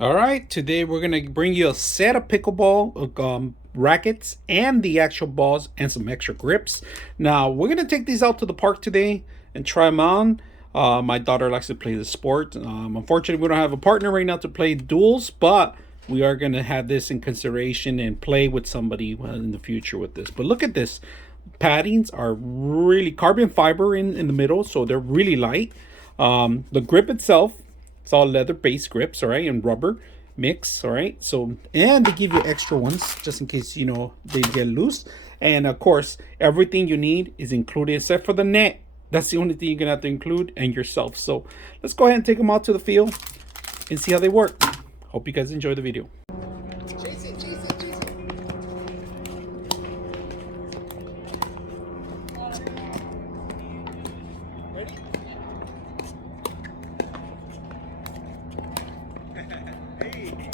All right, today we're gonna bring you a set of pickleball rackets and the actual balls and some extra grips. Now we're gonna take these out to the park today and try them on. My daughter likes to play the sport. Unfortunately, we don't have a partner right now to play duels, but we are gonna have this in consideration and play with somebody in the future with this. But look at this. Paddings are really carbon fiber in the middle, so they're really light. The grip itself, it's all leather based grips, all right, and rubber mix, all right. So, and they give you extra ones just in case they get loose. And of course, everything you need is included except for the net. That's the only thing you're gonna have to include and yourself. So let's go ahead and take them out to the field and see how they work. Hope you guys enjoy the video. Chase it, chase it, chase it. Ready? Hey.